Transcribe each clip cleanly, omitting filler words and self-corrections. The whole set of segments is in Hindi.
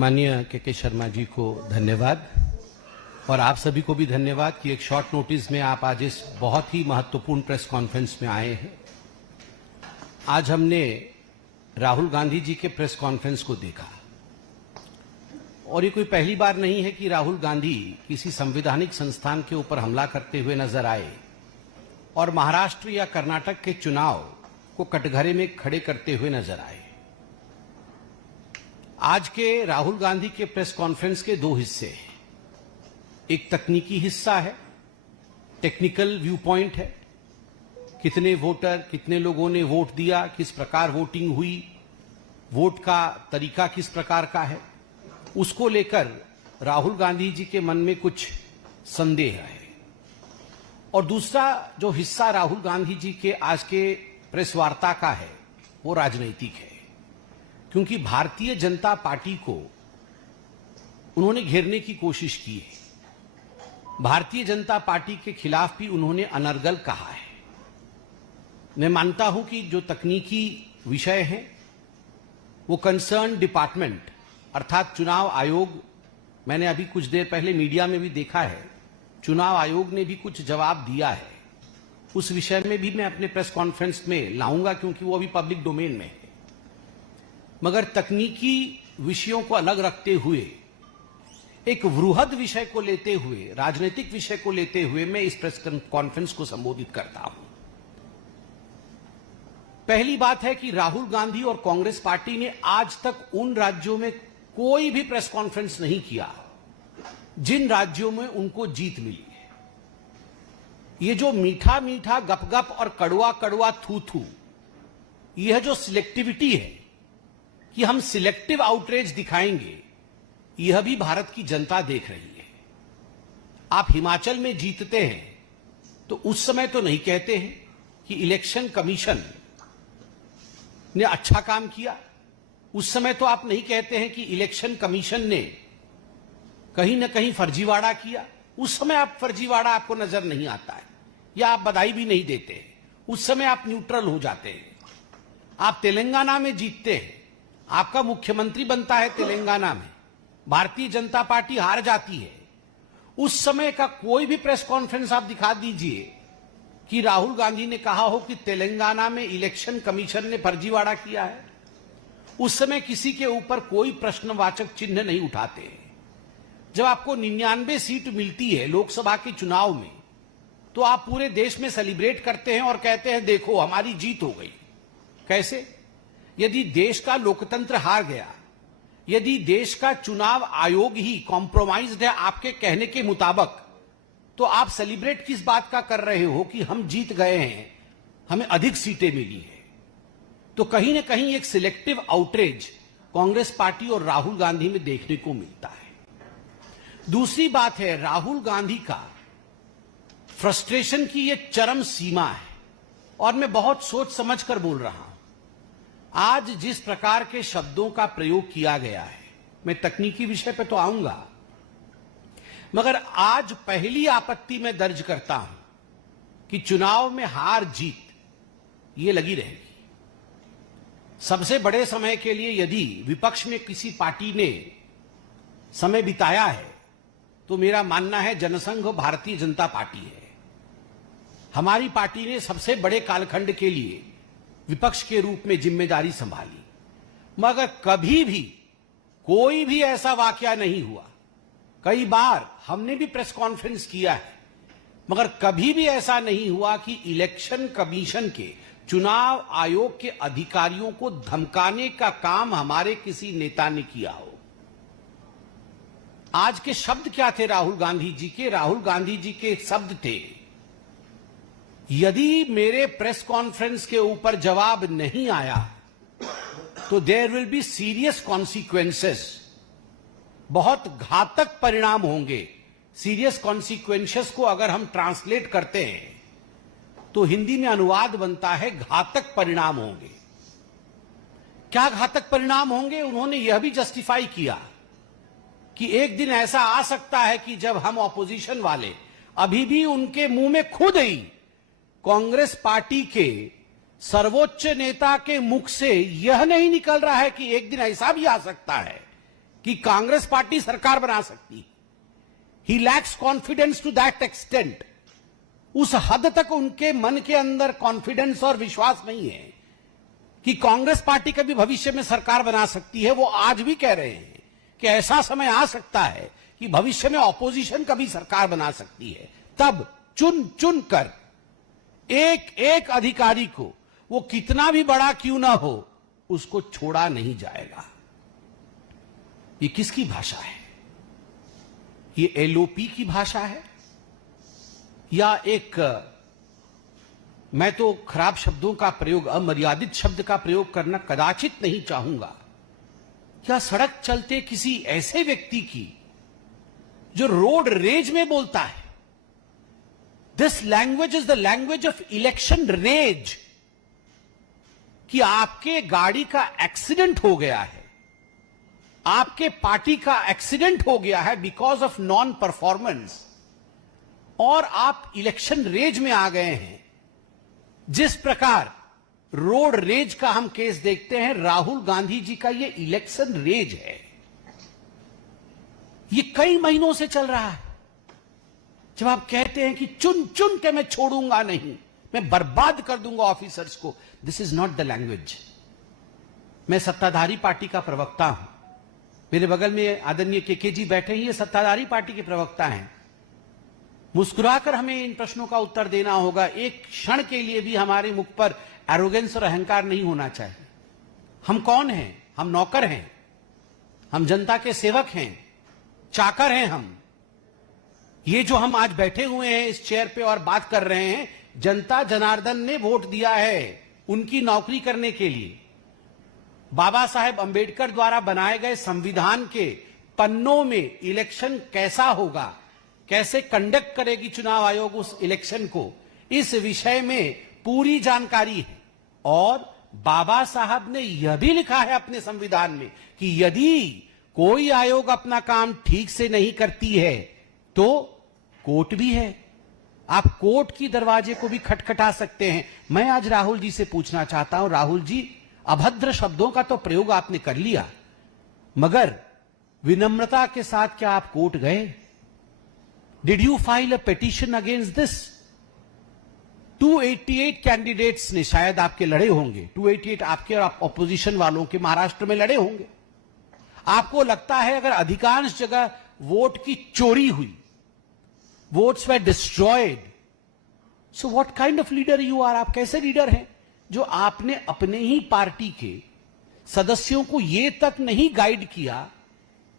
माननीय के शर्मा जी को धन्यवाद और आप सभी को भी धन्यवाद कि एक शॉर्ट नोटिस में आप आज इस बहुत ही महत्वपूर्ण प्रेस कॉन्फ्रेंस में आए हैं। आज हमने राहुल गांधी जी के प्रेस कॉन्फ्रेंस को देखा और ये कोई पहली बार नहीं है कि राहुल गांधी किसी संवैधानिक संस्थान के ऊपर हमला करते हुए नजर आए और महाराष्ट्र या कर्नाटक के चुनाव को कटघरे में खड़े करते हुए नजर आए। आज के राहुल गांधी के प्रेस कॉन्फ्रेंस के दो हिस्से हैं। एक तकनीकी हिस्सा है, टेक्निकल व्यू पॉइंट है, कितने वोटर, कितने लोगों ने वोट दिया, किस प्रकार वोटिंग हुई, वोट का तरीका किस प्रकार का है, उसको लेकर राहुल गांधी जी के मन में कुछ संदेह है। और दूसरा जो हिस्सा राहुल गांधी जी के आज के प्रेस वार्ता का है वो राजनीतिक है, क्योंकि भारतीय जनता पार्टी को उन्होंने घेरने की कोशिश की है। भारतीय जनता पार्टी के खिलाफ भी उन्होंने अनर्गल कहा है। मैं मानता हूं कि जो तकनीकी विषय है वो कंसर्न डिपार्टमेंट अर्थात चुनाव आयोग, मैंने अभी कुछ देर पहले मीडिया में भी देखा है, चुनाव आयोग ने भी कुछ जवाब दिया है। उस विषय में भी मैं अपने प्रेस कॉन्फ्रेंस में लाऊंगा क्योंकि वो अभी पब्लिक डोमेन में है। मगर तकनीकी विषयों को अलग रखते हुए एक वृहद विषय को लेते हुए, राजनीतिक विषय को लेते हुए मैं इस प्रेस कॉन्फ्रेंस को संबोधित करता हूं। पहली बात है कि राहुल गांधी और कांग्रेस पार्टी ने आज तक उन राज्यों में कोई भी प्रेस कॉन्फ्रेंस नहीं किया जिन राज्यों में उनको जीत मिली है। ये जो मीठा मीठा गपगप और कड़वा कड़वा थू थू, यह जो सिलेक्टिविटी है कि हम सिलेक्टिव आउटरीच दिखाएंगे, यह भी भारत की जनता देख रही है। आप हिमाचल में जीतते हैं तो उस समय तो नहीं कहते हैं कि इलेक्शन कमीशन ने अच्छा काम किया, उस समय तो आप नहीं कहते हैं कि इलेक्शन कमीशन ने कहीं ना कहीं फर्जीवाड़ा किया, उस समय आप फर्जीवाड़ा आपको नजर नहीं आता है या आप बधाई भी नहीं देते हैं, उस समय आप न्यूट्रल हो जाते हैं। आप तेलंगाना में जीतते हैं, आपका मुख्यमंत्री बनता है तेलंगाना में, भारतीय जनता पार्टी हार जाती है, उस समय का कोई भी प्रेस कॉन्फ्रेंस आप दिखा दीजिए कि राहुल गांधी ने कहा हो कि तेलंगाना में इलेक्शन कमीशन ने फर्जीवाड़ा किया है। उस समय किसी के ऊपर कोई प्रश्नवाचक चिन्ह नहीं उठाते। जब आपको 99 सीट मिलती है लोकसभा के चुनाव में तो आप पूरे देश में सेलिब्रेट करते हैं और कहते हैं देखो हमारी जीत हो गई। कैसे? यदि देश का लोकतंत्र हार गया, यदि देश का चुनाव आयोग ही कॉम्प्रोमाइज्ड है आपके कहने के मुताबिक, तो आप सेलिब्रेट किस बात का कर रहे हो कि हम जीत गए हैं, हमें अधिक सीटें मिली है। तो कहीं ना कहीं एक सिलेक्टिव आउटरीच कांग्रेस पार्टी और राहुल गांधी में देखने को मिलता है। दूसरी बात है, राहुल गांधी का फ्रस्ट्रेशन की यह चरम सीमा है और मैं बहुत सोच समझ कर बोल रहा हूं। आज जिस प्रकार के शब्दों का प्रयोग किया गया है, मैं तकनीकी विषय पे तो आऊंगा, मगर आज पहली आपत्ति में दर्ज करता हूं कि चुनाव में हार जीत ये लगी रहेगी। सबसे बड़े समय के लिए यदि विपक्ष में किसी पार्टी ने समय बिताया है तो मेरा मानना है जनसंघ भारतीय जनता पार्टी है। हमारी पार्टी ने सबसे बड़े कालखंड के लिए विपक्ष के रूप में जिम्मेदारी संभाली, मगर कभी भी कोई भी ऐसा वाकया नहीं हुआ। कई बार हमने भी प्रेस कॉन्फ्रेंस किया है, मगर कभी भी ऐसा नहीं हुआ कि इलेक्शन कमीशन के, चुनाव आयोग के अधिकारियों को धमकाने का काम हमारे किसी नेता ने किया हो। आज के शब्द क्या थे राहुल गांधी जी के? राहुल गांधी जी के शब्द थे, यदि मेरे प्रेस कॉन्फ्रेंस के ऊपर जवाब नहीं आया तो there will be serious consequences, बहुत घातक परिणाम होंगे। सीरियस कॉन्सिक्वेंसेस को अगर हम ट्रांसलेट करते हैं तो हिंदी में अनुवाद बनता है घातक परिणाम होंगे। क्या घातक परिणाम होंगे? उन्होंने यह भी जस्टिफाई किया कि एक दिन ऐसा आ सकता है कि जब हम ऑपोजिशन वाले, अभी भी उनके मुंह में खुद ही कांग्रेस पार्टी के सर्वोच्च नेता के मुख से यह नहीं निकल रहा है कि एक दिन ऐसा भी आ सकता है कि कांग्रेस पार्टी सरकार बना सकती है। He lacks confidence to that extent. उस हद तक उनके मन के अंदर कॉन्फिडेंस और विश्वास नहीं है कि कांग्रेस पार्टी कभी भविष्य में सरकार बना सकती है। वो आज भी कह रहे हैं कि ऐसा समय आ सकता है कि भविष्य में ऑपोजिशन कभी सरकार बना सकती है। तब चुन चुन कर एक एक अधिकारी को, वो कितना भी बड़ा क्यों ना हो, उसको छोड़ा नहीं जाएगा। ये किसकी भाषा है? ये एलओपी की भाषा है या एक, मैं तो खराब शब्दों का प्रयोग, अमर्यादित शब्द का प्रयोग करना कदाचित नहीं चाहूंगा, या सड़क चलते किसी ऐसे व्यक्ति की जो रोड रेज में बोलता है। This language is the language of election rage, कि आपके गाड़ी का एक्सीडेंट हो गया है, आपके पार्टी का एक्सीडेंट हो गया है बिकॉज ऑफ नॉन परफॉर्मेंस, और आप इलेक्शन रेज में आ गए हैं। जिस प्रकार रोड रेज का हम केस देखते हैं, राहुल गांधी जी का ये इलेक्शन रेज है। ये कई महीनों से चल रहा है। जब आप कहते हैं कि चुन चुन के मैं छोड़ूंगा नहीं, मैं बर्बाद कर दूंगा ऑफिसर्स को, this is not the language. मैं सत्ताधारी पार्टी का प्रवक्ता हूं। मेरे बगल में आदरणीय के जी बैठे हैं, ये सत्ताधारी पार्टी के प्रवक्ता हैं। मुस्कुराकर हमें इन प्रश्नों का उत्तर देना होगा। एक क्षण के लिए भी हमारे मुख पर एरोगेंस और अहंकार नहीं होना चाहिए। हम कौन हैं? हम नौकर हैं, हम जनता के सेवक हैं, चाकर हैं हम। ये जो हम आज बैठे हुए हैं इस चेयर पे और बात कर रहे हैं, जनता जनार्दन ने वोट दिया है उनकी नौकरी करने के लिए। बाबा साहेब अंबेडकर द्वारा बनाए गए संविधान के पन्नों में इलेक्शन कैसा होगा, कैसे कंडक्ट करेगी चुनाव आयोग उस इलेक्शन को, इस विषय में पूरी जानकारी है। और बाबा साहब ने यह भी लिखा है अपने संविधान में कि यदि कोई आयोग अपना काम ठीक से नहीं करती है तो कोर्ट भी है। आप कोर्ट की दरवाजे को भी खटखटा सकते हैं। मैं आज राहुल जी से पूछना चाहता हूं, राहुल जी, अभद्र शब्दों का तो प्रयोग आपने कर लिया, मगर विनम्रता के साथ क्या आप कोर्ट गए? Did you file a petition against this? 288 candidates ने शायद आपके लड़े होंगे, 288 आपके और ऑपोजिशन वालों के महाराष्ट्र में लड़े होंगे। आपको लगता है अगर अधिकांश जगह वोट की चोरी हुई, votes were destroyed, so what kind of leader you are? आप कैसे लीडर हैं जो आपने अपने ही पार्टी के सदस्यों को यह तक नहीं गाइड किया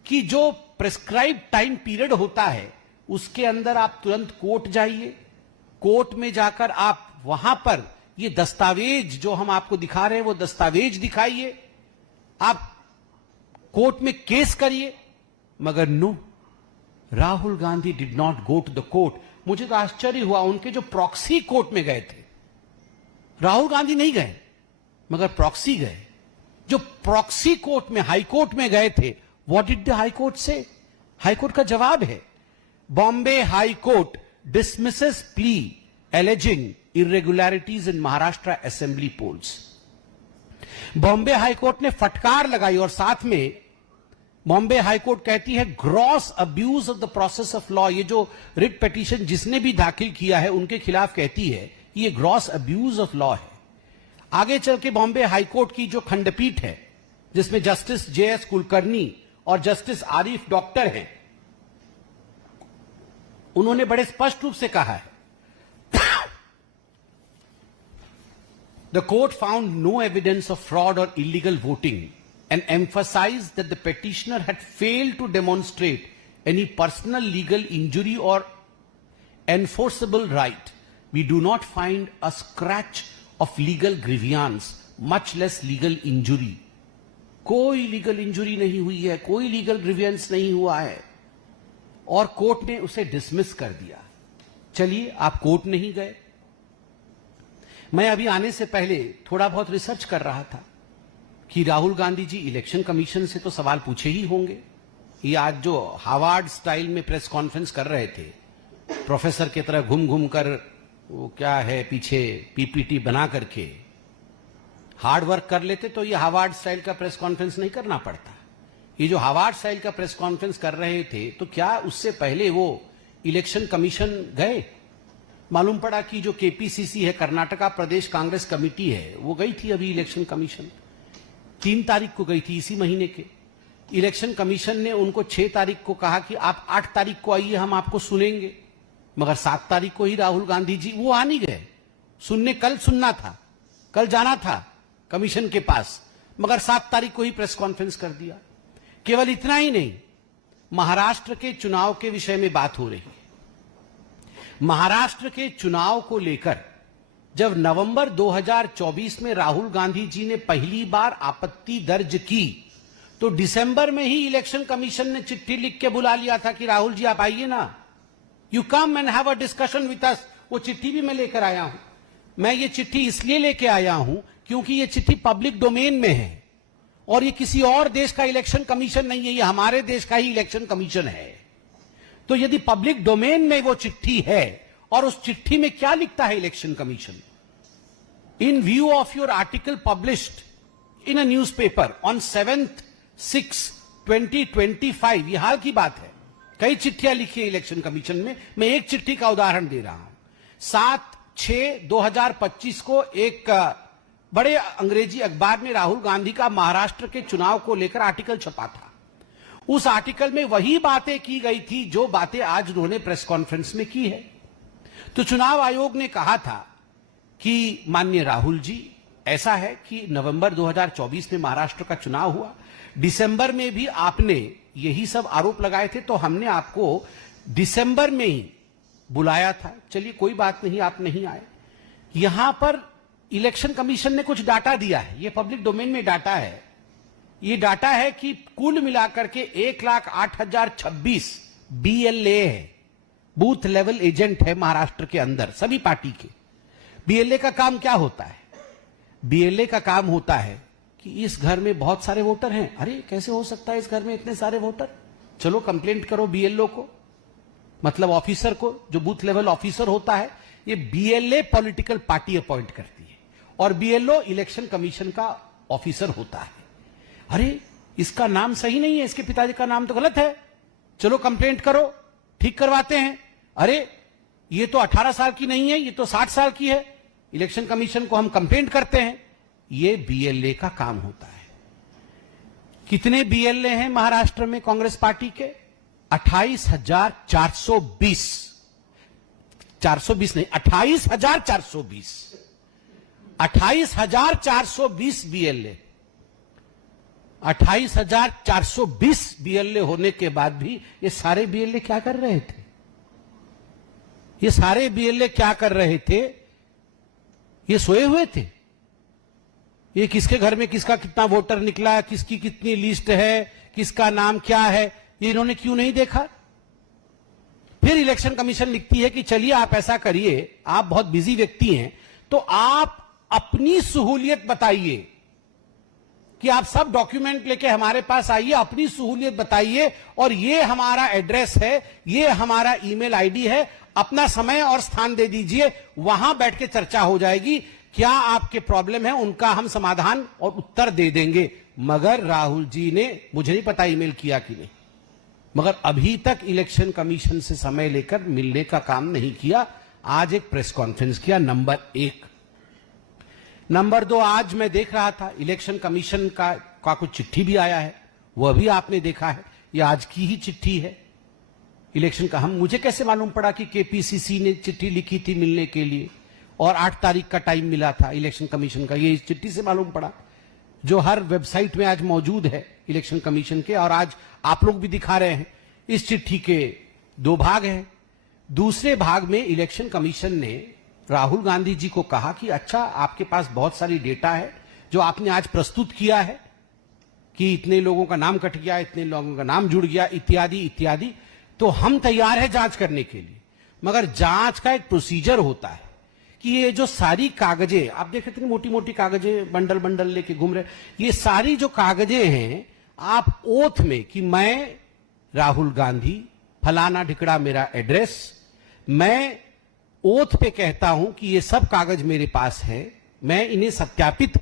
कि जो प्रिस्क्राइब टाइम पीरियड होता है उसके अंदर आप तुरंत कोर्ट जाइए, कोर्ट में जाकर आप वहां पर ये दस्तावेज जो हम आपको दिखा रहे हैं वो दस्तावेज दिखाइए, आप कोर्ट में केस करिए। मगर no, Rahul Gandhi did not go to the court. मुझे तो आश्चर्य हुआ, उनके जो प्रॉक्सी कोर्ट में गए थे, राहुल गांधी नहीं गए मगर प्रॉक्सी गए। जो प्रॉक्सी कोर्ट में, हाई कोर्ट में गए थे, what did the high court से? हाई कोर्ट का जवाब है, Bombay High Court dismisses plea alleging irregularities in Maharashtra assembly polls. Bombay High Court ने फटकार लगाई और साथ में बॉम्बे हाई कोर्ट कहती है gross abuse of the process of law. ये जो रिट पिटीशन जिसने भी दाखिल किया है उनके खिलाफ कहती है ये ग्रॉस अब्यूज ऑफ लॉ है। आगे चल के बॉम्बे हाई कोर्ट की जो खंडपीठ है जिसमें जस्टिस JS कुलकर्णी और जस्टिस आरिफ डॉक्टर हैं, उन्होंने बड़े स्पष्ट रूप से कहा है, the court found no evidence of fraud और illegal voting and emphasized that the petitioner had failed to demonstrate any personal legal injury or enforceable right. We do not find a scratch of legal grievance, much less legal injury. कोई लीगल इंजुरी नहीं हुई है, कोई लीगल ग्रीवियंस नहीं हुआ है, और कोर्ट ने उसे डिसमिस कर दिया। चलिए, आप कोर्ट नहीं गए। मैं अभी आने से पहले थोड़ा बहुत रिसर्च कर रहा था कि राहुल गांधी जी इलेक्शन कमीशन से तो सवाल पूछे ही होंगे। ये आज जो हार्वर्ड स्टाइल में प्रेस कॉन्फ्रेंस कर रहे थे, प्रोफेसर की तरह घूम घूम कर, वो क्या है पीछे PPT बना करके हार्ड वर्क कर लेते तो ये हार्वर्ड स्टाइल का प्रेस कॉन्फ्रेंस नहीं करना पड़ता। ये जो हार्वर्ड स्टाइल का प्रेस कॉन्फ्रेंस कर रहे थे, तो क्या उससे पहले वो इलेक्शन कमीशन गए? मालूम पड़ा कि जो केपीसीसी है, कर्नाटका प्रदेश कांग्रेस कमेटी है, वो गई थी अभी इलेक्शन कमीशन। 3 तारीख को गई थी इसी महीने के। इलेक्शन कमीशन ने उनको 6 तारीख को कहा कि आप 8 तारीख को आइए, हम आपको सुनेंगे। मगर 7 तारीख को ही राहुल गांधी जी वो आ नहीं गए सुनने। कल सुनना था, कल जाना था कमीशन के पास, मगर 7 तारीख को ही प्रेस कॉन्फ्रेंस कर दिया। केवल इतना ही नहीं, महाराष्ट्र के चुनाव के विषय में बात हो रही है। महाराष्ट्र के चुनाव को लेकर जब नवंबर 2024 में राहुल गांधी जी ने पहली बार आपत्ति दर्ज की, तो दिसंबर में ही इलेक्शन कमीशन ने चिट्ठी लिख के बुला लिया था कि राहुल जी आप आइए ना, you come and have a discussion with us. वो चिट्ठी भी मैं लेकर आया हूं। मैं ये चिट्ठी इसलिए लेके आया हूं क्योंकि ये चिट्ठी पब्लिक डोमेन में है और ये किसी और देश का इलेक्शन कमीशन नहीं है, ये हमारे देश का ही इलेक्शन कमीशन है। तो यदि पब्लिक डोमेन में वो चिट्ठी है, और उस चिट्ठी में क्या लिखता है election commission? In view of your article published in a newspaper on 7/6/2025, ये हाल की बात है। कई चिट्ठियां लिखी है इलेक्शन कमीशन में, मैं एक चिट्ठी का उदाहरण दे रहा हूं। 7/6/2025 को एक बड़े अंग्रेजी अखबार में राहुल गांधी का महाराष्ट्र के चुनाव को लेकर आर्टिकल छपा था। उस आर्टिकल में वही बातें की गई थी जो बातें आज उन्होंने प्रेस कॉन्फ्रेंस में की है। तो चुनाव आयोग ने कहा था कि माननीय राहुल जी, ऐसा है कि नवंबर 2024 में महाराष्ट्र का चुनाव हुआ, दिसंबर में भी आपने यही सब आरोप लगाए थे, तो हमने आपको दिसंबर में ही बुलाया था। चलिए कोई बात नहीं, आप नहीं आए। यहां पर इलेक्शन कमीशन ने कुछ डाटा दिया है, यह पब्लिक डोमेन में डाटा है। यह डाटा है कि कुल मिलाकर के 1,08,026 BLA है, बूथ लेवल एजेंट है महाराष्ट्र के अंदर सभी पार्टी के। BLA का काम क्या होता है? BLA का काम होता है कि इस घर में बहुत सारे वोटर हैं। अरे कैसे हो सकता है इस घर में इतने सारे वोटर? चलो कंप्लेंट करो BLO को, मतलब ऑफिसर को, जो बूथ लेवल ऑफिसर होता है। ये BLA पॉलिटिकल पार्टी अपॉइंट करती है और BLO इलेक्शन कमीशन का ऑफिसर होता है। अरे इसका नाम सही नहीं है, इसके पिताजी का नाम तो गलत है, चलो कंप्लेंट करो, ठीक करवाते हैं। अरे ये तो 18 साल की नहीं है, ये तो 60 साल की है, इलेक्शन कमीशन को हम कंप्लेंट करते हैं। ये BLA का काम होता है। कितने BLA हैं महाराष्ट्र में कांग्रेस पार्टी के? 28,420। 420 नहीं, 28,420। 28,420 BLA। 28,420 BLA होने के बाद भी ये सारे BLA क्या कर रहे थे? ये सारे BLA क्या कर रहे थे? ये सोए हुए थे। ये किसके घर में किसका कितना वोटर निकला, किसकी कितनी लिस्ट है, किसका नाम क्या है, ये इन्होंने क्यों नहीं देखा? फिर इलेक्शन कमीशन लिखती है कि चलिए आप ऐसा करिए, आप बहुत बिजी व्यक्ति हैं, तो आप अपनी सहूलियत बताइए कि आप सब डॉक्यूमेंट लेके हमारे पास आइए, अपनी सहूलियत बताइए, और ये हमारा एड्रेस है, ये हमारा ईमेल आईडी है, अपना समय और स्थान दे दीजिए, वहां बैठ के चर्चा हो जाएगी, क्या आपके प्रॉब्लम है उनका हम समाधान और उत्तर दे देंगे। मगर राहुल जी ने, मुझे नहीं पता ईमेल किया कि नहीं, मगर अभी तक इलेक्शन कमीशन से समय लेकर मिलने का काम नहीं किया। आज एक प्रेस कॉन्फ्रेंस किया, नंबर 1। नंबर 2, आज मैं देख रहा था इलेक्शन कमीशन का कुछ चिट्ठी भी आया है, वह भी आपने देखा है, यह आज की ही चिट्ठी है इलेक्शन का। मुझे कैसे मालूम पड़ा कि केपीसीसी ने चिट्ठी लिखी थी मिलने के लिए और 8 तारीख का टाइम मिला था इलेक्शन कमीशन का? ये इस चिट्ठी से मालूम पड़ा, जो हर वेबसाइट में आज मौजूद है इलेक्शन कमीशन के, और आज आप लोग भी दिखा रहे हैं। इस चिट्ठी के 2 भाग हैं। दूसरे भाग में इलेक्शन कमीशन ने राहुल गांधी जी को कहा कि अच्छा, आपके पास बहुत सारी डेटा है जो आपने आज प्रस्तुत किया है कि इतने लोगों का नाम कट गया, इतने लोगों का नाम जुड़ गया, इत्यादि इत्यादि, तो हम तैयार है जांच करने के लिए। मगर जांच का एक प्रोसीजर होता है कि ये जो सारी कागजें आप देख रहे थे, मोटी मोटी कागजें बंडल बंडल लेके घूम रहे, ये सारी जो कागजें हैं, आप ओथ में कि मैं राहुल गांधी, फलाना ढिकड़ा मेरा एड्रेस, मैं ओथ पे कहता हूं कि ये सब कागज मेरे पास है, मैं इन्हें सत्यापित